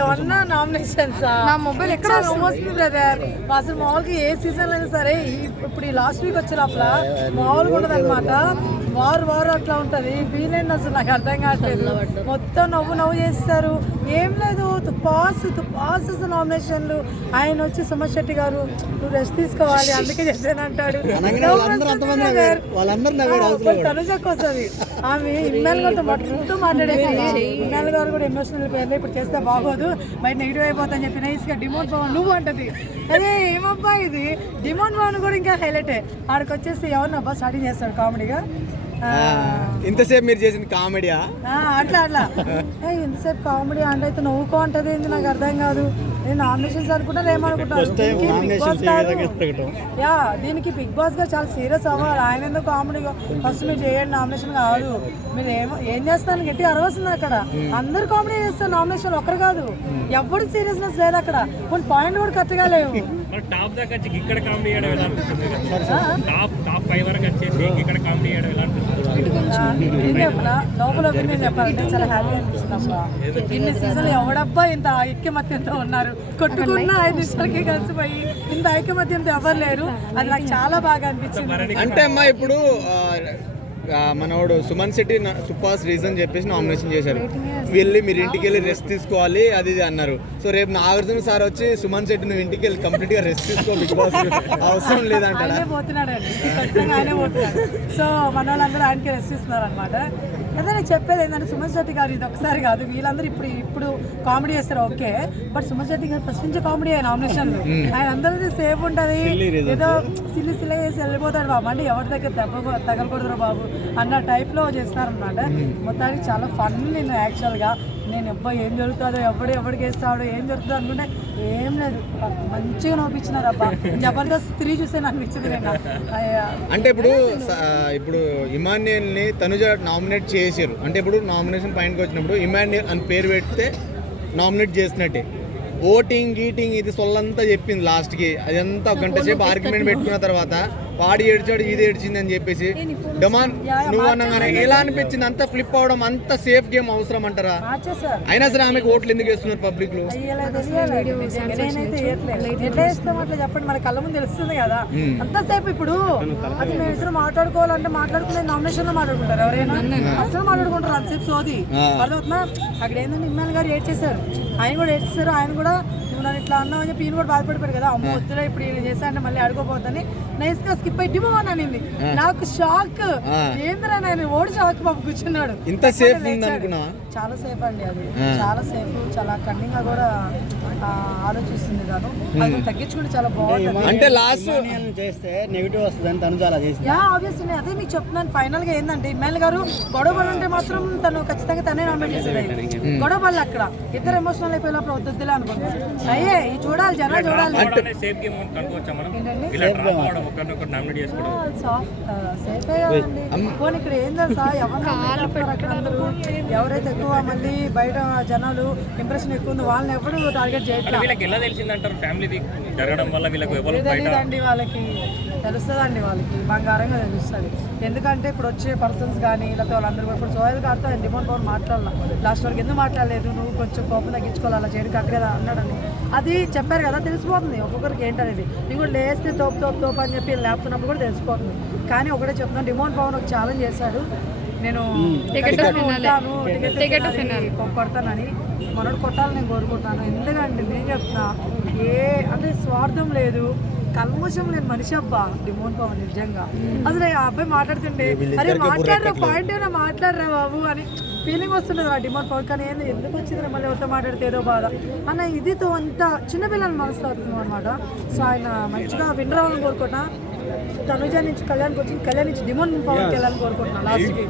ఏమన్నా నామినేషన్స్ నా మొబైల్ ఎక్కడ వస్తుంది బ్రదర్. అసలు మామూలుగా ఏ సీజన్ అయినా సరే ఇప్పుడు ఈ లాస్ట్ వీక్ వచ్చే లోపల మామూలుగా ఉండదు అనమాట. వారు అట్లా ఉంటది. వీలైంది అసలు నాకు అర్థం కావట్లేదు. మొత్తం నవ్వు చేస్తారు. ఏం లేదు, తుపాస్ నామినేషన్లు. ఆయన వచ్చి సుమన్ శెట్టి గారు నువ్వు రెస్ట్ తీసుకోవాలి అందుకే చేశాను అంటాడు. తనుజకు వస్తుంది. ఆమె ఇమ్మాయిల్ గారితో మాట్లాడేసి ఇమ్మాయిల్ గారు కూడా ఎమోషనల్ పేర్లు ఇప్పుడు చేస్తే బాగోదు, బయట నెగిటివ్ అయిపోతాని చెప్పి నైస్గా డిమోన్ పవన్ నువ్వు అంటది. అదే ఏమబ్బా ఇది, డిమోన్ పవన్ కూడా ఇంకా హైలైటే. ఆడికి వచ్చేసి ఎవరినబ్బా స్టార్టింగ్ చేస్తాడు కామెడీగా. ఇంతసేపు మీరు చేసింది కామెడీయా? అట్లా ఇంతసేపు కామెడీ అంటే అయితే నవ్వుకో అంటది. ఏంది నాకు అర్థం కాదు. నేను నామినేషన్స్ అనుకుంటాను ఏమనుకుంటాను. దీనికి బిగ్ బాస్ గా చాలా సీరియస్ అవ్వాలి. ఆయన ఎందుకు కామెడీగా ఫస్ట్ మీరు చేయండి, నామినేషన్ కాదు. మీరు ఏం చేస్తాను గట్టి అరవస్తుంది అక్కడ. అందరు కామెడీ చేస్తారు నామినేషన్, ఒక్కరు కాదు. ఎవరు సీరియస్నెస్ లేదు అక్కడ. కొన్ని పాయింట్ కూడా కరెక్ట్గా లేవు. టాప్ దాకా ఇక్కడ కామెడీ చేయడం ఎలా అనిపిస్తుంది? టాప్ 5 వరకు వచ్చేసి ఇక్కడ కామెడీ చేయడం ఎలా అనిపిస్తుంది? నేను చెప్పనా, లోపల నేను చెప్పాలంటే చాలా హ్యాపీ అనిపిస్తుంది అబ్బా. ఇన్ని సీజన్లు ఎవడబ్బా ఇంత ఐక్యమత్యంతో ఉన్నారు. కొట్టుకున్న 5 నిమిషాలకి కలిసిపోయి ఇంత ఐక్యమత్యంతో ఎవరు లేరు. అది నాకు చాలా బాగా అనిపించింది. అంటే అమ్మా ఇప్పుడు మనోడు సుమన్ శెట్టి తుపాస్ రీజన్ చెప్పేసి నామినేషన్ చేశారు. మీరు ఇంటికి వెళ్ళి రెస్ట్ తీసుకోవాలి అది ఇది అన్నారు. సో రేపు నాగార్జున సార్ వచ్చి సుమన్ శెట్టి నువ్వు ఇంటికి వెళ్ళి కంప్లీట్ గా రెస్ట్ తీసుకో, బిగ్ బాస్ అవసరం లేదంటారా? ఆయనే పోతున్నాడండి, ఖచ్చితంగా ఆయనే పోతున్నాడు. సో మన వాళ్ళందరూ ఆయనకి రెస్ట్ ఇస్తున్నారు అనమాట. అదే నేను చెప్పేది ఏంటంటే సుమన్ శెట్టి గారు ఇది ఒకసారి కాదు, వీళ్ళందరూ ఇప్పుడు కామెడీ చేస్తారు ఓకే. బట్ సుమన్ శెట్టి గారు ఫస్ట్ నుంచి కామెడీ ఆయన నామినేషన్లు. ఆయన అందరిది సేఫ్ ఉంటుంది. ఏదో సిల్లి చేసి వెళ్ళిపోతాడు బాబు, అంటే ఎవరి దగ్గర దెబ్బ తగలకూడదు బాబు అన్న టైప్లో చేస్తారనమాట. మొత్తానికి చాలా ఫన్. నేను యాక్చువల్గా నేను ఏం జరుగుతుందో ఎవడికి వేస్తాడో ఏం జరుగుతుందో అనుకుంటే ఏం లేదు, మంచిగా నవ్వించినారు అబ్బా. జబర్దస్త్ 3 చూస్తే అనిపించింది. అంటే ఇప్పుడు ఇమాన్యుయల్ని తనుజ నామినేట్ చేసారు అంటే ఇప్పుడు నామినేషన్ పాయింట్కి వచ్చినప్పుడు ఇమాన్యుయల్ అని పేరు పెడితే నామినేట్ చేసినట్టే. ఓటింగ్ ఇది సొల్లంతా చెప్పింది లాస్ట్కి. అదంతా ఒక గంట సేపు ఆర్గ్యుమెంట్ పెట్టుకున్న తర్వాత వాడు ఏడ్చాడు ఇది ఏడ్చింది అని చెప్పేసి డమాన్ నువ్వు అనగానే ఎలా అనిపించింది? అంత ఫ్లిప్ అవడం అంత సేఫ్ గేమ్ అవసరం అంటారా? అయినా సరే ఆమెకు ఓట్లు ఎందుకు వేస్తున్నారు పబ్లిక్ లో? చెప్పండి, మన కళ్ళ ముందు తెలుస్తుంది కదా. అంతసేపు ఇప్పుడు అది మేము ఇద్దరు మాట్లాడుకోవాలంటే మాట్లాడుకునే నామినేషన్ లో మాట్లాడుకుంటారు ఎవరైనా? అసలు మాట్లాడుకుంటారు అంతసేపు సోది. అర్థమవుతుందా? అక్కడ ఏంటంటే ఇమ్మాయిల్ గారు ఏడ్చేశారు, ఆయన కూడా ఏడ్చేశారు. ఆయన కూడా నన్ను ఇట్లా అన్నావు అని చెప్పి ఈయన కూడా బాధపడిపోయాడు కదా. అమ్మ వద్దులే ఇప్పుడు ఇలా చేశానంటే మళ్ళీ అడుకోపోద్దని నైస్ గా స్కిప్ అయ్యి డిమోన్ అనింది. నాకు షాక్, ఏంద్రా నేను ఓడి షాక్ బాబు కూర్చున్నాడు. ఇంత సేఫ్ చాలా సేఫ్ అండి, అది చాలా సేఫ్. చాలా కన్నింగ్ గా కూడా ఆలోచిస్తుంది కాదు, అది తగ్గించుకుంటే చాలా బాగుంటుంది. అంటే లాస్ట్ చేస్తే నెగిటివ్ వస్తుందని తను చాలా చేసింది. ఆబ్వియస్లీ అదే మీకు చెప్తున్నాను. ఫైనల్ గా ఏంటంటే ఇమ్మాయిల్ గారు గొడవలు ఉంటే మాత్రం తను ఖచ్చితంగా తనే నామినేట్ చేసేది. గొడవలు అక్కడ ఇద్దరు ఎమోషనల్ అయిపోయినప్పుడు వద్దులే అనుకుంటారు. అయ్యే చూడాలి, జనాలు చూడాలి. సేఫే కదండి. పోనీ ఇక్కడ ఏం తెలుసా, అక్కడ అందరూ ఎవరైతే ఎక్కువ మంది బయట జనాలు ఇంప్రెషన్ ఎక్కువ ఉంది వాళ్ళని ఎవరు టార్గెట్ చేయట్లేదు. తెలియదండి, వాళ్ళకి తెలుస్తుందండి, వాళ్ళకి బంగారంగా తెలుస్తుంది. ఎందుకంటే ఇప్పుడు వచ్చే పర్సన్స్ కానీ లేకపోతే వాళ్ళందరూ ఇప్పుడు సోయల్ గారితో డిమోన్ పవన్ మాట్లాడాల లాస్ట్ వరకు ఎందుకు మాట్లాడలేదు, నువ్వు కొంచెం కోపం తగ్గించుకోవాలి అలా చేయడానికి అక్కడే అన్నాడని అది చెప్పారు కదా, తెలిసిపోతుంది ఒక్కొక్కరికి ఏంటనేది. నీకు కూడా లేస్తే తోపు అని చెప్పి లేపుతున్నప్పుడు కూడా తెలిసిపోతుంది. కానీ ఒకటే చెప్తున్నాను, డిమోన్ పవన్ ఒక ఛాలెంజ్ చేశాడు, నేను కొడతానని. మనోడు కొట్టాలని నేను కోరుకుంటాను. ఎందుకంటే నేను చెప్తున్నా, అంటే స్వార్థం లేదు, కల్మషం లేని మనిషి అబ్బా డిమోన్ పవన్ నిజంగా. అసలు ఆ అబ్బాయి మాట్లాడుతుంటే అరే మాట్లాడరా పాయింట్ ఏమైనా మాట్లాడరా బాబు అని ఫీలింగ్ వస్తుంటుంది ఆ డిమోన్ పవన్. కానీ ఏంది ఎందుకు వచ్చింది మళ్ళీ ఎవరితో మాట్లాడితే ఏదో బాధ అన్న ఇదితో అంత చిన్నపిల్లలు మనసు అవుతుంది అనమాట. సో ఆయన మంచిగా విన్ రావాలని కోరుకుంటున్నా. తనుజ నుంచి కళ్యాణ్కి వచ్చి కళ్యాణ్ నుంచి డిమోన్ పవన్కి వెళ్ళాలని కోరుకుంటున్నా లాస్ట్కి.